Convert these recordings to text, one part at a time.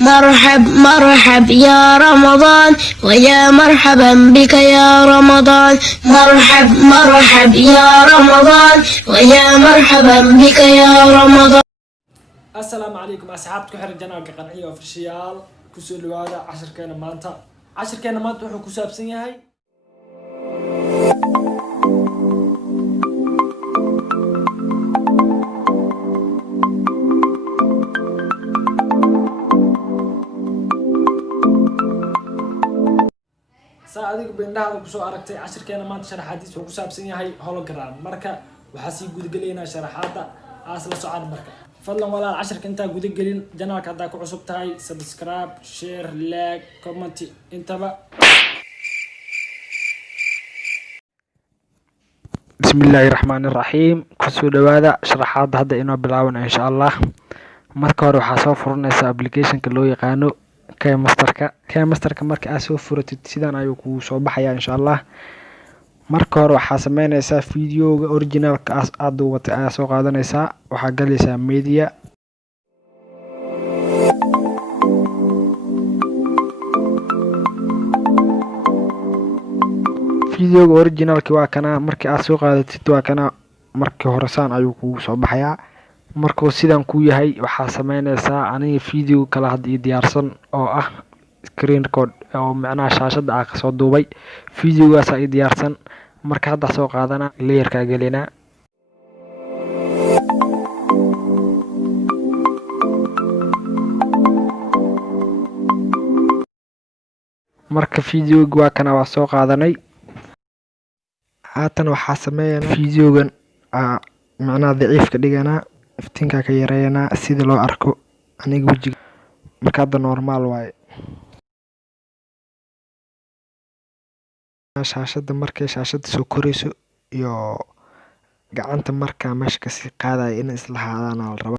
مرحب مرحب يا رمضان ويا مرحبا بك يا رمضان. مرحب مرحب يا رمضان ويا مرحبا بك يا رمضان. السلام عليكم أصحابتكم حر جناك قنعية وفرشيال كسول هذا عشر كان مانتا وحو كسابسن ياهي adigu bindhaha ku soo aragtay cashirkeena maanta sharaxaadiis wuxuu ku saabsan yahay hologram marka waxa si guud galeynaa sharaxaada aas la socon marka fadlan walaal cashirka inta guud galin janaalka hadaa ku cusub tahay subscribe share like comment intaba bismillaahir rahmaanir rahiim kusoo dhawaada sharaxaada hadda inoo bilaabana insha Allah marka hore waxa soo furanaysa application-ka loo yaqaano KMasterka marka aad soo furatid sidaan ayuu ku soo baxaya insha Allah marka hore waxa sameynaysaa video-ga original-ka aad duubatay ayaa soo qaadanaysaa waxa galaysaa media video-ga original-ka waa kana markii aad soo qaadatid waa kana markii hore saan ayuu ku soo baxaya markuu sidaan ku yahay waxa sameynaysaa aniga video kala had ii diyaarsan oo ah screen record oo macnaha shaashada aan ka soo duubay videogaas ay diyaarsan marka hadda soo qaadana layer-ka galina marka videoga waa kana waa soo qaadanay haatan waxa sameeyana videogan macnaha daciif ka dhigana iftiinka ka yareeyana sida loo arko aniga wajiga marka hadda normal waaye shaashada markay shaashada soo korayso iyo gacanta marka meesha ka sii qaadayo in isla haadaan la rabo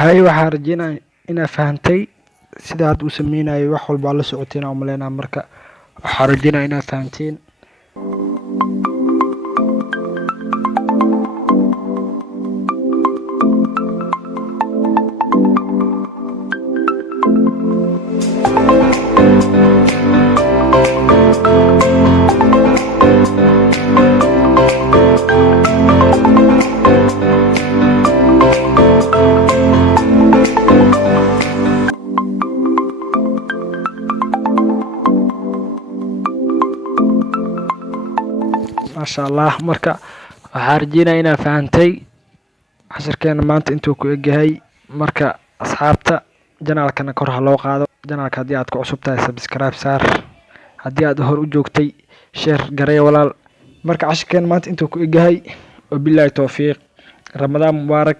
hay waxaan rajeynaya inaa fahantay sida aad u sameynayay wax walba la socoteen oo maleena marka waxaan rajeynaya inaa fahanteen ما شاء الله marka waxaan rajeynaya inaa fahantay casharkeena maanta intuu ku egyahay marka asxaabta janaalkana kor ha loo qaado janaalka haddii aad ku cusub tahay subscribe saar haddii aad hor u joogtay share gareey walaal marka casharkeena maanta intuu ku egyahay wabillahi tawfiiq ramadaan mubaarak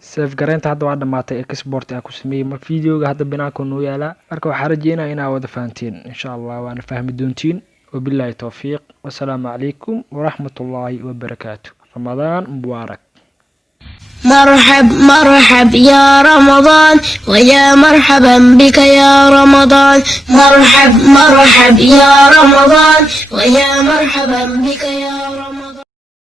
سيف gareynta hadda waa dhamaatay export aan ku sameeyay ma videoga hadda binaanka noo yaala marka waxaan rajeynaa inaa wada fahanteen insha Allah waana fahmi doontiin wabillahi tawfiiq wassalaamu calaykum waraxmatullaahi wabarakaatuh ramadaan mubaarak مرحب يا رمضان ويا مرحبا بك يا رمضان مرحب يا رمضان ويا مرحبا بك يا رمضان